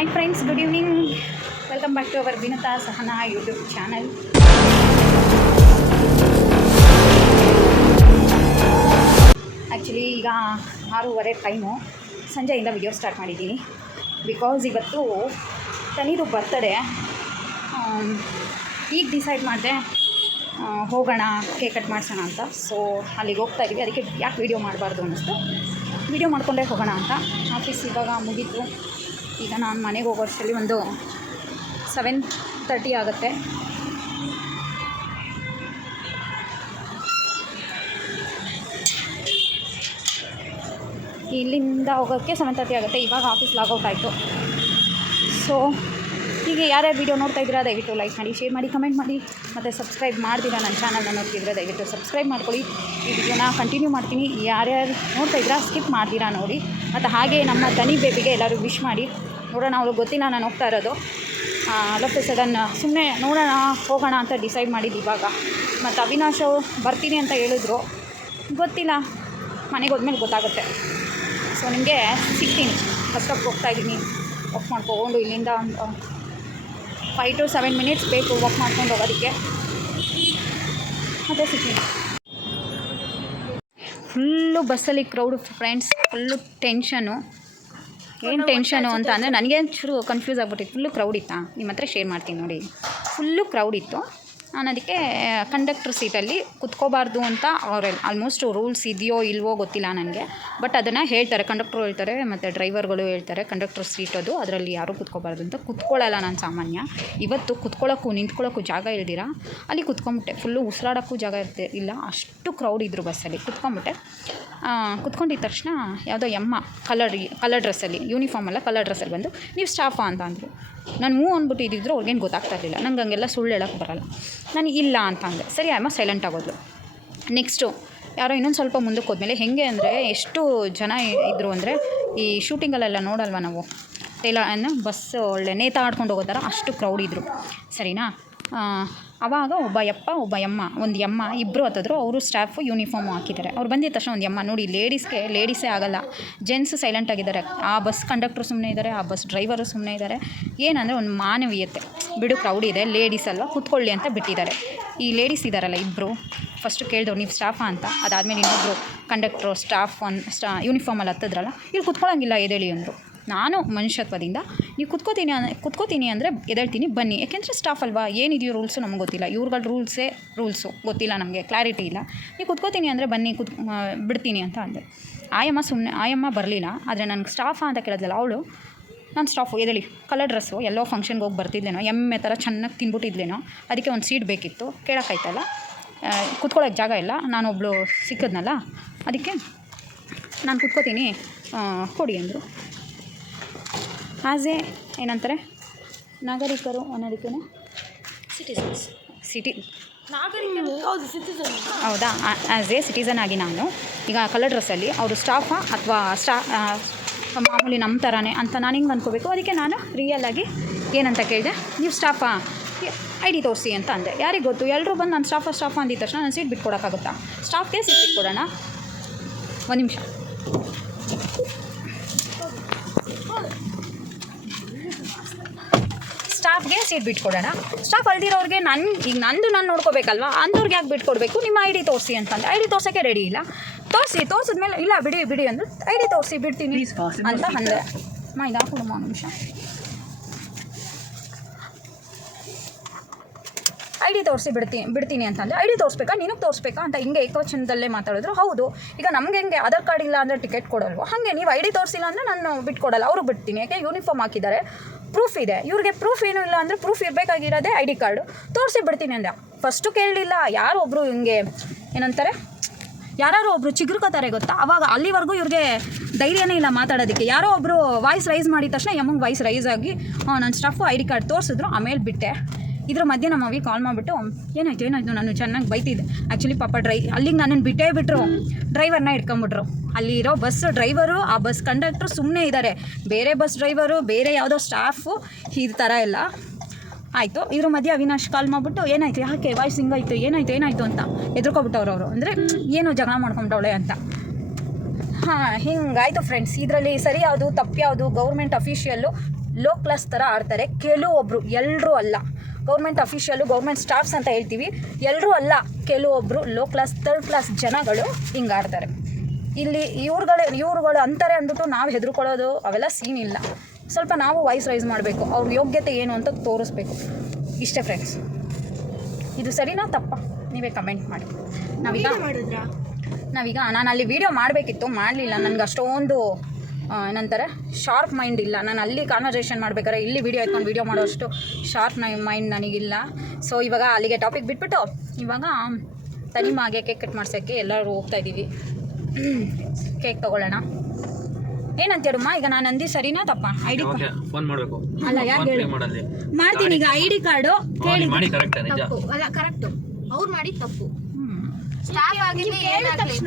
Hi friends, good evening. Welcome back to our Vinata Sahana YouTube channel. Actually ಈಗ 6:30 time ಸಂಜೆಯಿಂದ video start ಮಾಡಿದ್ದೀನಿ because ಇವತ್ತು ತನಿದು birthday. ಈಗ decide ಮಾಡಿದೆ ಹೋಗೋಣ ಕೇಕ್ ಕಟ್ ಮಾಡಿಸೋಣ ಅಂತ. ಸೊ ಅಲ್ಲಿಗೆ ಹೋಗ್ತಾ ಇದ್ದೀವಿ. ಅದಕ್ಕೆ ಯಾಕೆ ವೀಡಿಯೋ ಮಾಡಬಾರ್ದು ಅನ್ನಿಸ್ತು, ವೀಡಿಯೋ ಮಾಡ್ಕೊಂಡೇ ಹೋಗೋಣ ಅಂತ. ಆಫೀಸ್ ಇವಾಗ ಮುಗೀತು. ಈಗ ನಾನು ಮನೆಗೆ ಹೋಗೋಷ್ಟರಲ್ಲಿ ಒಂದು 7:30 ಆಗುತ್ತೆ. ಇಲ್ಲಿಂದ ಹೋಗೋಕ್ಕೆ 7:30 ಆಗುತ್ತೆ. ಇವಾಗ ಆಫೀಸ್ ಲಾಗೌಟ್ ಆಯಿತು. ಸೊ ಹೀಗೆ ಯಾರ್ಯಾರು ವೀಡಿಯೋ ನೋಡ್ತಾ ಇದ್ದೀರಾ ದಯವಿಟ್ಟು ಲೈಕ್ ಮಾಡಿ, ಶೇರ್ ಮಾಡಿ, ಕಮೆಂಟ್ ಮಾಡಿ, ಮತ್ತು ಸಬ್ಸ್ಕ್ರೈಬ್ ಮಾಡ್ತೀರಾ ನನ್ನ ಚಾನಲ್ನ ನೋಡ್ತಿದ್ರೆ ದಯವಿಟ್ಟು ಸಬ್ಸ್ಕ್ರೈಬ್ ಮಾಡ್ಕೊಳ್ಳಿ. ಈ ವಿಡಿಯೋನ ಕಂಟಿನ್ಯೂ ಮಾಡ್ತೀನಿ. ಯಾರ್ಯಾರು ನೋಡ್ತಾ ಇದ್ದೀರಾ ಸ್ಕಿಪ್ ಮಾಡ್ತೀರಾ ನೋಡಿ. ಮತ್ತು ಹಾಗೆ ನಮ್ಮ ತನಿ ಬೇಬಿಗೆ ಎಲ್ಲರೂ ವಿಶ್ ಮಾಡಿ. ನೋಡೋಣ, ಅವ್ರಿಗೆ ಗೊತ್ತಿಲ್ಲ ನಾನು ಹೋಗ್ತಾ ಇರೋದು. ಆಲ್ ಆಫ್ ಎ ಸಡನ್ ಸುಮ್ಮನೆ ನೋಡೋಣ ಹೋಗೋಣ ಅಂತ ಡಿಸೈಡ್ ಮಾಡಿದ್ದು ಇವಾಗ. ಮತ್ತು ಅವಿನಾಶ್ ಬರ್ತೀನಿ ಅಂತ ಹೇಳಿದ್ರು, ಗೊತ್ತಿಲ್ಲ, ಮನೆಗೆ ಹೋದ್ಮೇಲೆ ಗೊತ್ತಾಗುತ್ತೆ. ಸೊ ನಿಮಗೆ ಸಿಗ್ತೀನಿ. ಬಸ್ ಸ್ಟಾಪ್ಗೆ ಹೋಗ್ತಾಯಿದ್ದೀನಿ. ವಾಕ್ ಮಾಡ್ಕೊಂಡು ಇಲ್ಲಿಂದ 5 to 7 minutes ಬೇಕು ವಾಕ್ ಮಾಡ್ಕೊಂಡು ಹೋಗೋದಕ್ಕೆ. ಮತ್ತೆ ಸಿಗ್ತೀನಿ. ಫುಲ್ಲು ಬಸ್ಸಲ್ಲಿ ಕ್ರೌಡು ಫ್ರೆಂಡ್ಸ್. Full tension. ಏನು ಟೆನ್ಷನು ಅಂತ ಅಂದರೆ ನನಗೆ ಚೂರು ಕನ್ಫ್ಯೂಸ್ ಆಗ್ಬಿಟ್ಟಿತ್ತು. ಫುಲ್ಲು ಕ್ರೌಡ್ ಇತ್ತಾ, ನಿಮ್ಮ ಹತ್ರ ಶೇರ್ ಮಾಡ್ತೀನಿ ನೋಡಿ. ಫುಲ್ಲು ಕ್ರೌಡ್ ಇತ್ತು. ನಾನು ಅದಕ್ಕೆ ಕಂಡಕ್ಟ್ರ್ ಸೀಟಲ್ಲಿ ಕುತ್ಕೋಬಾರ್ದು ಅಂತ ಅವ್ರು ಆಲ್ಮೋಸ್ಟ್ ರೂಲ್ಸ್ ಇದೆಯೋ ಇಲ್ವೋ ಗೊತ್ತಿಲ್ಲ ನನಗೆ. ಬಟ್ ಅದನ್ನು ಹೇಳ್ತಾರೆ, ಕಂಡಕ್ಟ್ರು ಹೇಳ್ತಾರೆ ಮತ್ತು ಡ್ರೈವರ್ಗಳು ಹೇಳ್ತಾರೆ ಕಂಡಕ್ಟ್ರ್ ಸೀಟ್ ಅದು, ಅದರಲ್ಲಿ ಯಾರೂ ಕುತ್ಕೋಬಾರ್ದು ಅಂತ. ಕುತ್ಕೊಳ್ಳಲ್ಲ ನಾನು ಸಾಮಾನ್ಯ. ಇವತ್ತು ಕುತ್ಕೊಳ್ಳೋಕ್ಕೂ ನಿಂತ್ಕೊಳ್ಳೋಕ್ಕೂ ಜಾಗ ಇಲ್ದಿರ ಅಲ್ಲಿ ಕುತ್ಕೊಂಬಿಟ್ಟೆ. ಫುಲ್ಲು ಉಸಿರಾಡೋಕ್ಕೂ ಜಾಗ ಇಲ್ಲ, ಅಷ್ಟು ಕ್ರೌಡ್ ಇದ್ದರು ಬಸ್ಸಲ್ಲಿ. ಕುತ್ಕೊಂಬಿಟ್ಟೆ. ಕುತ್ಕೊಂಡಿದ್ದ ತಕ್ಷಣ ಯಾವುದೋ ಎಮ್ಮ ಕಲರ್ ಡ್ರೆಸ್ಸಲ್ಲಿ, ಯೂನಿಫಾರ್ಮಲ್ಲ ಕಲರ್ ಡ್ರೆಸ್ಸಲ್ಲಿ ಬಂದು ನೀವು ಸ್ಟಾಫಾ ಅಂತ ಅಂದರು. ನಾನು ಅಂದ್ಬಿಟ್ಟು ಇದ್ದಿದ್ರು ಅವ್ರಿಗೇನು ಗೊತ್ತಾಗ್ತಾ ಇರಲಿಲ್ಲ. ನಂಗೆ ಹಂಗೆಲ್ಲ ಸುಳ್ಳು ಹೇಳೋಕ್ಕೆ ಬರೋಲ್ಲ. ನಾನು ಇಲ್ಲ ಅಂತ ಅಂದೆ. ಸರಿ ಅಮ್ಮ ಸೈಲೆಂಟ್ ಆಗೋದ್ಲು. ನೆಕ್ಸ್ಟು ಯಾರೋ ಇನ್ನೊಂದು ಸ್ವಲ್ಪ ಮುಂದಕ್ಕೆ ಹೋದ್ಮೇಲೆ ಹೆಂಗೆ ಅಂದರೆ ಎಷ್ಟು ಜನ ಇದ್ದರು ಅಂದರೆ, ಈ ಶೂಟಿಂಗಲ್ಲೆಲ್ಲ ನೋಡಲ್ವ ನಾವು ಬಸ್ ಒಳ್ಳೆ ನೇತಾಡ್ಕೊಂಡು ಹೋಗೋ ಥರ ಅಷ್ಟು ಕ್ರೌಡ್ ಇದ್ದರು. ಸರಿನಾ? ಆವಾಗ ಒಬ್ಬ ಎಮ್ಮ ಒಂದು ಎಮ್ಮ ಇಬ್ಬರು ಹತ್ತಿದ್ರು. ಅವರು ಸ್ಟಾಫು ಯೂನಿಫಾರ್ಮು ಹಾಕಿದ್ದಾರೆ. ಅವ್ರು ಬಂದಿದ್ದ ತಕ್ಷಣ ಒಂದು ಎಮ್ಮ ನೋಡಿ, ಲೇಡೀಸೇ ಆಗಲ್ಲ, ಜೆಂಟ್ಸ್ ಸೈಲೆಂಟ್ ಆಗಿದ್ದಾರೆ. ಆ ಬಸ್ ಕಂಡಕ್ಟ್ರು ಸುಮ್ಮನೆ ಇದ್ದಾರೆ, ಆ ಬಸ್ ಡ್ರೈವರು ಸುಮ್ಮನೆ ಇದ್ದಾರೆ. ಏನಂದರೆ ಒಂದು ಮಾನವೀಯತೆ. ಬಿಡು ಕ್ರೌಡ್ ಇದೆ, ಲೇಡೀಸ್ ಅಲ್ವಾ ಕುತ್ಕೊಳ್ಳಿ ಅಂತ ಬಿಟ್ಟಿದ್ದಾರೆ. ಈ ಲೇಡೀಸ್ ಇದ್ದಾರಲ್ಲ ಇಬ್ಬರು, ಫಸ್ಟು ಕೇಳಿದವ್ರು ನೀವು ಸ್ಟಾಫಾ ಅಂತ. ಅದಾದಮೇಲೆ ಇನ್ನೊಬ್ಬರು ಕಂಡಕ್ಟ್ರು ಯೂನಿಫಾರ್ಮಲ್ಲಿ ಹತ್ತಿದ್ರಲ್ಲ, ಇಲ್ಲಿ ಕುತ್ಕೊಳ್ಳೋಂಗಿಲ್ಲ ಎದ್ದೇಳಿ ಅಂದರು. ನಾನು ಮನುಷ್ಯತ್ವದಿಂದ ನೀವು ಕುತ್ಕೋತೀನಿ ಅಂದರೆ ಎದ್ದೇಳ್ತೀನಿ ಬನ್ನಿ, ಯಾಕೆಂದರೆ ಸ್ಟಾಫ್ ಅಲ್ವಾ, ಏನಿದೆಯೋ ರೂಲ್ಸು ನಮ್ಗೆ ಗೊತ್ತಿಲ್ಲ. ಇವ್ರುಗಳ ರೂಲ್ಸು ಗೊತ್ತಿಲ್ಲ ನಮಗೆ, ಕ್ಲಾರಿಟಿ ಇಲ್ಲ. ನೀವು ಕುತ್ಕೋತೀನಿ ಅಂದರೆ ಬನ್ನಿ, ಬಿಡ್ತೀನಿ ಅಂತ ಅಂದೆ. ಆಯಮ್ಮ ಬರಲಿಲ್ಲ. ಆದರೆ ನನಗೆ ಸ್ಟಾಫಾ ಅಂತ ಕೇಳಿದ್ಲಲ್ಲ ಅವಳು, ನಾನು ಸ್ಟಾಫು ಎದ್ದೇಳಿ, ಕಲರ್ ಡ್ರೆಸ್ಸು, ಎಲ್ಲೋ ಫಂಕ್ಷನ್ಗೆ ಹೋಗಿ ಬರ್ತಿದ್ಲೇನೋ, ಎಮ್ಮೆ ಥರ ಚೆನ್ನಾಗಿ ತಿನ್ಬಿಟ್ಟಿದ್ಲೇನೋ, ಅದಕ್ಕೆ ಒಂದು ಸೀಟ್ ಬೇಕಿತ್ತು. ಕೇಳೋಕ್ಕಾಯ್ತಲ್ಲ, ಕುತ್ಕೊಳ್ಳೋಕ್ಕೆ ಜಾಗ ಇಲ್ಲ. ನಾನೊಬ್ಳು ಸಿಕ್ಕಿದ್ನಲ್ಲ, ಅದಕ್ಕೆ ನಾನು ಕುತ್ಕೋತೀನಿ ಕೊಡಿ ಅಂದರು. ಏನಂತಾರೆ ನಾಗರಿಕರು ಅನ್ನೋದಕ್ಕೇ ಹೌದಾ, ಆ್ಯಸ್ ಎ ಸಿಟಿಸನ್ ಆಗಿ ನಾನು ಈಗ ಕಲರ್ ಡ್ರೆಸ್ಸಲ್ಲಿ ಅವರು ಸ್ಟಾಫಾ ಅಥವಾ ಮಾಮೂಲಿ ನಮ್ಮ ಥರನೇ ಅಂತ ನಾನು ಹಿಂಗೆ ಅಂದ್ಕೋಬೇಕು. ಅದಕ್ಕೆ ನಾನು ರಿಯಲಾಗಿ ಏನಂತ ಕೇಳಿದೆ, ನೀವು ಸ್ಟಾಫಾ, ID ತೋರಿಸಿ ಅಂತ ಅಂದೆ. ಯಾರಿಗೆ ಗೊತ್ತು, ಎಲ್ಲರೂ ಬಂದು ನಾನು ಸ್ಟಾಫಾ ಅಂದಿದ ತಕ್ಷಣ ನಾನು ಸೀಟ್ ಬಿಟ್ಕೊಡೋಕ್ಕಾಗುತ್ತಾ? ಸ್ಟಾಫ್ಗೆ ಸೀಟ್ ಬಿಟ್ಕೊಡೋಣ. ಒಂದು ನಿಮಿಷ. ಸ್ಟಾಫ್ಗೆ ಸೀಟ್ ಬಿಟ್ಕೊಡೋಣ. ಸ್ಟಾಫ್ ಅಲ್ದಿರೋರಿಗೆ ಈಗ ನಾನು ನೋಡ್ಕೋಬೇಕಲ್ವ, ಅಂಥವ್ರಿಗೆ ಯಾಕೆ ಬಿಟ್ಕೊಡ್ಬೇಕು? ನಿಮ್ಮ ID ತೋರಿಸಿ ಅಂತಂದೆ. ID ತೋರ್ಸೋಕ್ಕೆ ರೆಡಿ ಇಲ್ಲ. ತೋರಿಸಿದ್ಮೇಲೆ ಇಲ್ಲ ಬಿಡಿ ಅಂದರು. ID ತೋರಿಸಿ ಬಿಡ್ತೀನಿ ಅಂತ ಅಂದೆ. ಇದಾ ಕೊಡಮ್ಮ ಒಂದು ನಿಮಿಷ. ID ತೋರಿಸಿ ಬಿಡ್ತೀನಿ ಅಂತಂದರೆ ID ತೋರಿಸ್ಬೇಕಾ, ನಿನಗೆ ತೋರಿಸ್ಬೇಕಾ ಅಂತ ಹಿಂಗೆ ಏಕವಚನದಲ್ಲೇ ಮಾತಾಡಿದ್ರು. ಹೌದು, ಈಗ ನಮಗೆ ಹೆಂಗೆ ಆಧಾರ್ ಕಾರ್ಡ್ ಇಲ್ಲ ಅಂದರೆ ಟಿಕೆಟ್ ಕೊಡಲ್ವ, ಹಾಗೆ ನೀವು ID ತೋರಿಸಿಲ್ಲ ಅಂದರೆ ನಾನು ಬಿಟ್ಕೊಡಲ್ಲ. ಅವರು ಬಿಡ್ತೀನಿ, ಯಾಕೆ ಯೂನಿಫಾರ್ಮ್ ಹಾಕಿದ್ದಾರೆ, ಪ್ರೂಫ್ ಇದೆ. ಇವ್ರಿಗೆ ಪ್ರೂಫ್ ಏನೂ ಇಲ್ಲ ಅಂದರೆ ಪ್ರೂಫ್ ಇರಬೇಕಾಗಿರೋದೇ ID ಕಾರ್ಡು, ತೋರಿಸಿ ಬಿಡ್ತೀನಿ ಅಂದೆ. ಫಸ್ಟು ಕೇಳಲಿಲ್ಲ. ಯಾರೋ ಒಬ್ಬರು ಹಿಂಗೆ ಏನಂತಾರೆ, ಯಾರು ಒಬ್ಬರು ಚಿಗುರ್ಕೋತಾರೆ ಗೊತ್ತಾ, ಅವಾಗ ಅಲ್ಲಿವರೆಗೂ ಇವ್ರಿಗೆ ಧೈರ್ಯನೇ ಇಲ್ಲ ಮಾತಾಡೋದಕ್ಕೆ. ಯಾರೋ ಒಬ್ಬರು ವಾಯ್ಸ್ ರೈಸ್ ಮಾಡಿದ ತಕ್ಷಣ ಎಮ್ಮಂಗೆ ವಾಯ್ಸ್ ರೈಸ್ ಆಗಿ ನನ್ನ ಸ್ಟಾಫು ID ಕಾರ್ಡ್ ತೋರಿಸಿದ್ರು. ಆಮೇಲೆ ಬಿಟ್ಟೆ. ಇದ್ರ ಮಧ್ಯೆ ನಮ್ಮ ಅವಿ ಕಾಲ್ ಮಾಡಿಬಿಟ್ಟು ಏನಾಯಿತು ನಾನು ಚೆನ್ನಾಗಿ ಬೈತಿದ್ದೆ. ಆ್ಯಕ್ಚುಲಿ ಪಾಪ ಅಲ್ಲಿಗೆ ನನ್ನನ್ನು ಬಿಟ್ಟರು, ಡ್ರೈವರ್ನ ಇಟ್ಕೊಂಬಿಟ್ರು. ಅಲ್ಲಿರೋ ಬಸ್ ಡ್ರೈವರು, ಆ ಬಸ್ ಕಂಡಕ್ಟ್ರು ಸುಮ್ಮನೆ ಇದ್ದಾರೆ. ಬೇರೆ ಬಸ್ ಡ್ರೈವರು, ಬೇರೆ ಯಾವುದೋ ಸ್ಟಾಫು, ಈ ಥರ ಎಲ್ಲ ಆಯಿತು. ಇದ್ರ ಮಧ್ಯೆ ಅವಿನಾಶ್ ಕಾಲ್ ಮಾಡಿಬಿಟ್ಟು ಏನಾಯಿತು, ಯಾಕೆ ವಾಯ್ಸ್ ಹಿಂಗಾಯಿತು, ಏನಾಯಿತು ಅಂತ ಎದುರ್ಕೊಬಿಟ್ಟವ್ರು ಅವರು. ಅಂದರೆ ಏನೋ ಜಗಳ ಮಾಡ್ಕೊಂಬಿಟ್ಟವಳೆ ಅಂತ. ಹಿಂಗಾಯಿತು ಫ್ರೆಂಡ್ಸ್. ಇದರಲ್ಲಿ ಸರಿ ಯಾವುದು ತಪ್ಪು ಯಾವುದು, ಗೌರ್ಮೆಂಟ್ ಅಫಿಷಿಯಲ್ಲು ಲೋ ಕ್ಲಾಸ್ ಥರ ಆಡ್ತಾರೆ. ಕೆಲವೊಬ್ಬರು, ಎಲ್ಲರೂ ಅಲ್ಲ, ಗೌರ್ಮೆಂಟ್ ಅಫಿಷಿಯಲು, ಗೌರ್ಮೆಂಟ್ ಸ್ಟಾಫ್ಸ್ ಅಂತ ಹೇಳ್ತೀವಿ, ಎಲ್ಲರೂ ಅಲ್ಲ, ಕೆಲವೊಬ್ಬರು ಲೋ ಕ್ಲಾಸ್, ಥರ್ಡ್ ಕ್ಲಾಸ್ ಜನಗಳು ಹಿಂಗೆ ಆಡ್ತಾರೆ. ಇಲ್ಲಿ ಇವ್ರುಗಳು ಅಂತಾರೆ ಅಂದ್ಬಿಟ್ಟು ನಾವು ಹೆದರ್ಕೊಳ್ಳೋದು ಅವೆಲ್ಲ ಸೀನ್ ಇಲ್ಲ. ಸ್ವಲ್ಪ ನಾವು ವಾಯ್ಸ್ ರೈಸ್ ಮಾಡಬೇಕು, ಅವ್ರ ಯೋಗ್ಯತೆ ಏನು ಅಂತ ತೋರಿಸ್ಬೇಕು. ಇಷ್ಟೇ ಫ್ರೆಂಡ್ಸ್. ಇದು ಸರಿನಾ ತಪ್ಪಾ ನೀವೇ ಕಮೆಂಟ್ ಮಾಡಿ. ನಾವೀಗ ನಾನು ಅಲ್ಲಿ ವೀಡಿಯೋ ಮಾಡಬೇಕಿತ್ತು, ಮಾಡಲಿಲ್ಲ. ನನಗೆ ಅಷ್ಟೊಂದು ಏನಂತಾರೆ ಶಾರ್ಪ್ ಮೈಂಡ್ ಇಲ್ಲ. ನಾನು ಅಲ್ಲಿ ಕಾನ್ವರ್ಸೇಷನ್ ಮಾಡ್ಬೇಕಾದ್ರೆ ಇಲ್ಲಿ ವೀಡಿಯೋ ಎತ್ಕೊಂಡು ವೀಡಿಯೋ ಮಾಡೋಷ್ಟು ಶಾರ್ಪ್ ಮೈಂಡ್ ನನಗಿಲ್ಲ. ಸೊ ಇವಾಗ ಅಲ್ಲಿಗೆ ಟಾಪಿಕ್ ಬಿಟ್ಬಿಟ್ಟು ಇವಾಗ ತನಿಮಾಗೆ ಕೇಕ್ ಕಟ್ ಮಾಡ್ಸೋಕ್ಕೆ ಎಲ್ಲರೂ ಹೋಗ್ತಾಯಿದ್ದೀವಿ. ಕೇಕ್ ತೊಗೊಳ್ಳೋಣ. ಏನಂತೀರಮ್ಮ? ಈಗ ನಾನು ಅಂದಿ ಸರಿನಾ ತಪ್ಪ? ಐಡಿ ಫೋನ್ ಮಾಡಬೇಕು ಅಲ್ಲ, ಯಾಕೆ ಮಾಡ್ತೀನಿ ಈಗ. ಐಡಿ ಕಾರ್ಡು ಕೇಳಿ ಅಲ್ಲ, ಕರೆಕ್ಟು ಅವ್ರು ಮಾಡಿ ತಪ್ಪು. ಸ್ಟಾಫ್ ಆಗಿದೆ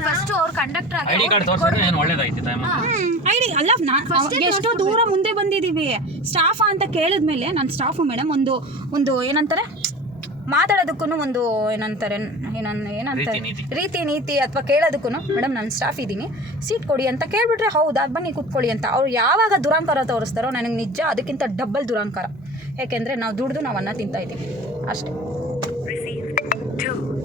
ಫಸ್ಟ್ ಅವ್ರು ಕಂಡಕ್ಟರ್ ಆಗಿ ಐಡಿ ಕಾರ್ಡ್ ತೋರಿಸಿದ್ರೆ ಏನು ಒಳ್ಳೇದಾಯ್ತು. ಐಡಿ ಅಲ್ಲ, ಎಷ್ಟೋ ದೂರ ಮುಂದೆ ಬಂದಿದ್ದೀವಿ. ಸ್ಟಾಫ ಅಂತ ಕೇಳಿದ್ಮೇಲೆ ನಾನು ಸ್ಟಾಫು ಮೇಡಮ್ ಒಂದು ಏನಂತಾರೆ ಮಾತಾಡೋದಕ್ಕೂ ಒಂದು ಏನಂತಾರೆ ರೀತಿ ನೀತಿ ಅಥವಾ ಕೇಳೋದಕ್ಕೂ ಮೇಡಮ್ ನಾನು ಸ್ಟಾಫ್ ಇದ್ದೀನಿ, ಸೀಟ್ ಕೊಡಿ ಅಂತ ಕೇಳಿಬಿಟ್ರೆ ಹೌದಾ ಬನ್ನಿ ಕೂತ್ಕೊಳ್ಳಿ ಅಂತ. ಅವ್ರು ಯಾವಾಗ ದುರಾಂಕಾರ ತೋರಿಸ್ತಾರೋ ನನಗೆ ನಿಜ ಅದಕ್ಕಿಂತ ಡಬ್ಬಲ್ ದುರಾಂಕಾರ. ಯಾಕೆಂದರೆ ನಾವು ದುಡ್ದು ನಾವು ಅನ್ನ ತಿಂತಾಯಿದ್ದೀವಿ ಅಷ್ಟೇ.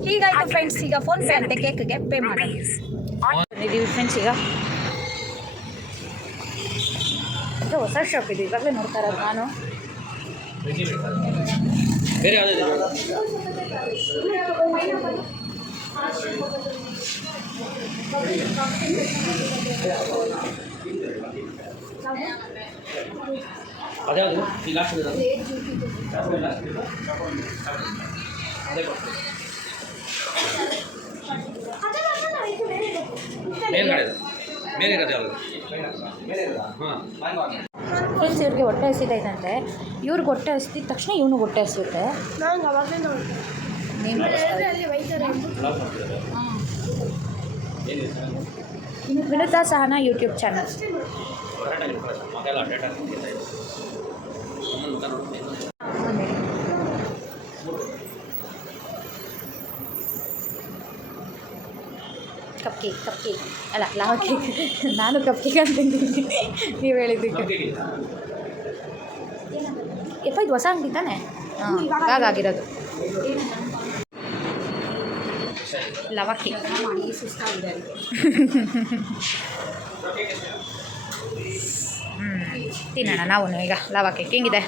ಹೀಗಾಯ್ತು ಫ್ರೆಂಡ್ಸ್. ಈಗ ಫೋನ್ ಪೇ ಅಂತೆ ಕೇಕ್ಗೆ ಪೇ ಮಾಡಿದ್ದೀವಿ ಫ್ರೆಂಡ್ಸ್. ಈಗ ಅದು ಹೊಸ ಶಾಪ್ ಇದೆ, ಇವಾಗಲೇ ನೋಡ್ತಾ ಇರೋದು ನಾನು. ಫ್ರೆಂಡ್ಸ್, ಇವ್ರಿಗೆ ಹೊಟ್ಟೆ ಹಸಿದೈತಂತೆ. ಇವ್ರಿಗೆ ಹೊಟ್ಟೆ ಹಸಿದ ತಕ್ಷಣ ಇವನಿಗೆ ಹೊಟ್ಟೆ ಹಸಿಯುತ್ತೆ. Vinutha Sahana YouTube channel. Cup cake ಅಲ್ಲ, ಲಾವಾ ಕೇಕ್. ನಾನು ಕಪ್ ಕೇಕ್ ಅಂತ ತಿಂತೀನಿ, ನೀವು ಹೇಳಿದ್ದಕ್ಕೆ. ಯಪ್ಪ ಇದು ಹೊಸ ಅಂಗಡಿ ತಾನೆ? ಹಾಗಾಗಿರೋದು ಲಾವಾ ಕೇಕ್. ತಿನ್ನೋಣ ನಾವು ಈಗ ಲಾವಾ ಕೇಕ್. ಹೆಂಗಿದೆ?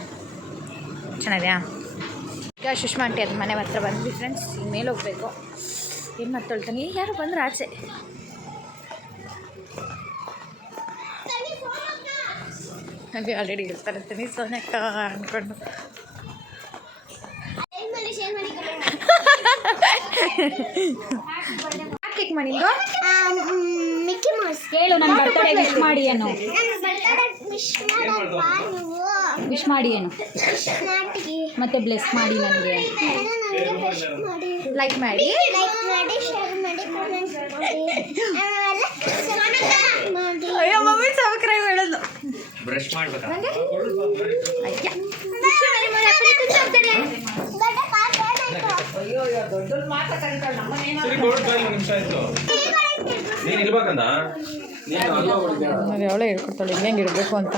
ಚೆನ್ನಾಗಿದೆಯಾ? ಈಗ ಸುಷ್ಮಾ ಆಂಟಿ ಅದು ಮನೆ ಹತ್ರ ಬಂದ್ವಿ ಫ್ರೆಂಡ್ಸ್. ಈಗ ಮೇಲೆ ಹೋಗಬೇಕು. ಏನು ಮಾತಾಡ್ತಾನೆ? ಯಾರು ಬಂದ್ರೆ ಆಚೆ. ಹಾಗೆ ಆಲ್ರೆಡಿ ಇರ್ತಾರಂತೀನಿ ಸೋನಕ್ಕ ಅಂದ್ಕೊಂಡು. ಕೇಕ್ ಮಾಡಿದ್ದು ಹೇಳು, ನನ್ನ ಬರ್ತಡೇ ವಿಶ್ ಮಾಡಿ ಏನು? ವಿಶ್ ಮಾಡಿ ಏನು? ಮತ್ತೆ ಬ್ಲೆಸ್ ಮಾಡಿ ನನಗೆ. ಲೈಕ್ ಮಾಡಿ, ಅಯ್ಯೋ ಮಮ್ಮಿ ಸಬ್ಸ್ಕ್ರೈಬ್ ಹೇಳೋದು. ಬ್ರಷ್ ಮಾಡ್ಬೇಕಾ? ಅವಳೇ ಹೇಳ್ಕೊಡ್ತಾಳೆ ಹೆಂಗೆ ಇಡಬೇಕು ಅಂತ.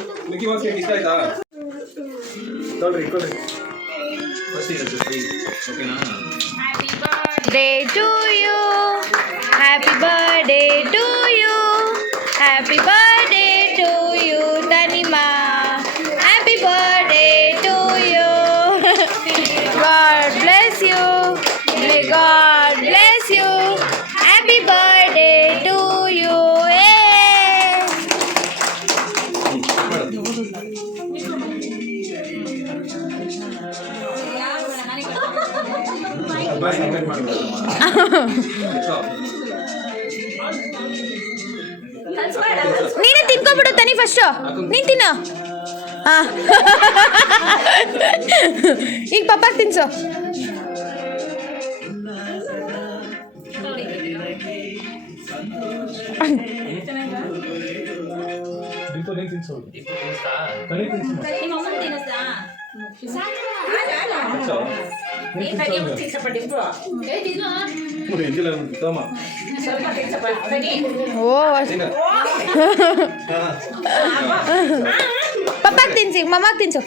Birthday to you, happy birthday to you, happy birthday to you, Tanima, happy birthday to you. God bless you, may God bless you, happy birthday to you. ನೀನೇ ತಿನ್ಕೊಬಿಡು ತನಿ ಫಸ್ಟು. ನೀನು ತಿನ್ನು. ಹಾಂ, ಈಗ ಪಪ್ಪಾಗೆ ತಿನ್ಸು. ಮಮ್ಮಾಗ ತಿನ್ಸು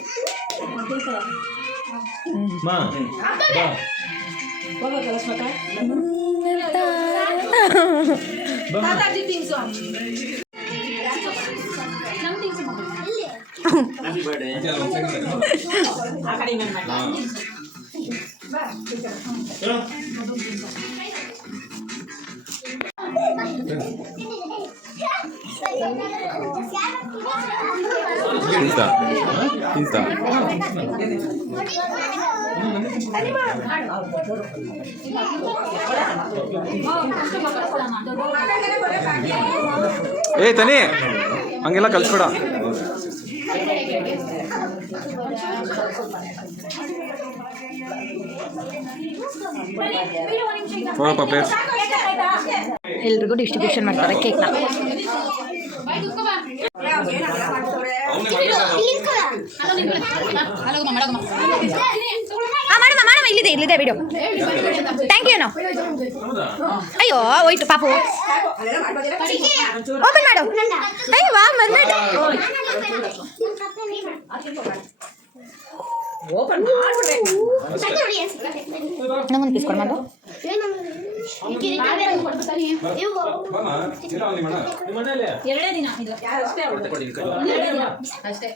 ಏ ತನಿ ಹಂಗೆಲ್ಲ ಕಲ್ಸ್ಕೊಡ. ಎಲ್ರಿಗೂ ಡಿಸ್ಟ್ರಿಬ್ಯೂಷನ್ ಮಾಡ್ತಾರೆ ಕೇಕ್ನ. ಮಾಡಮ್ಮ ಇಲ್ಲಿದೆ ವಿಡಿಯೋ. Thank you. ಅಯ್ಯೋ ಹೋಯ್ತು ಪಾಪು. ಓಪನ್ ಮಾಡು. ಅಯ್ಯೋ ನಂಗೊಂದು ಪೀಸ್ ಕೊಡು ಮಾಡು. ಎರಡೇ ದಿನ ಅಷ್ಟೇ.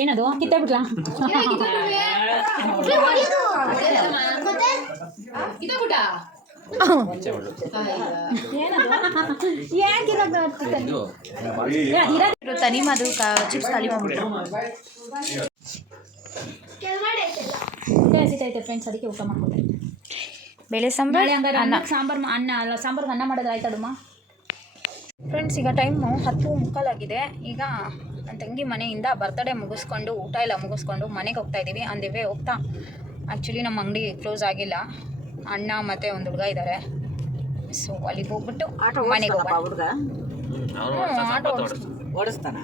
ಏನದು ಕಿತ್ತಾಬಿಟ್ಲಾ? ತನಿಮದು ಚಿಪ್ಸ್ ಖಾಲಿ ಮಾಡ್ಬಿಟ್ಟು ಹಸಿತೈತೆ ಫ್ರೆಂಡ್ಸ್, ಅದಕ್ಕೆ ಊಟ ಮಾಡ್ಕೊತಾರೆ. ಬೇಳೆ ಸಾಂಬಾರು ಅನ್ನ ಸಾಂಬಾರು ಅನ್ನ ಅಲ್ಲ ಸಾಂಬಾರ್ಗೆ ಅನ್ನ ಮಾಡೋದು ಆಯ್ತಡಮ್ಮ. ಫ್ರೆಂಡ್ಸ್ ಈಗ ಟೈಮು 10:45 ಈಗ ನನ್ನ ತಂಗಿ ಮನೆಯಿಂದ ಬರ್ತಡೇ ಮುಗಿಸ್ಕೊಂಡು ಊಟ ಎಲ್ಲ ಮುಗಿಸ್ಕೊಂಡು ಮನೆಗೆ ಹೋಗ್ತಾಯಿದ್ದೀವಿ. ಅಂದಿವೆ ಹೋಗ್ತಾ ಆ್ಯಕ್ಚುಲಿ ನಮ್ಮ ಅಂಗಡಿ ಕ್ಲೋಸ್ ಆಗಿಲ್ಲ. ಅಣ್ಣ ಮತ್ತು ಒಂದು ಹುಡುಗ ಇದ್ದಾರೆ. ಸೊ ಅಲ್ಲಿಗೆ ಹೋಗ್ಬಿಟ್ಟು ಮನೆಗೆ ಹೋಗೋಣ. ಆಟೋ ಓಡಿಸ್ತಾನ.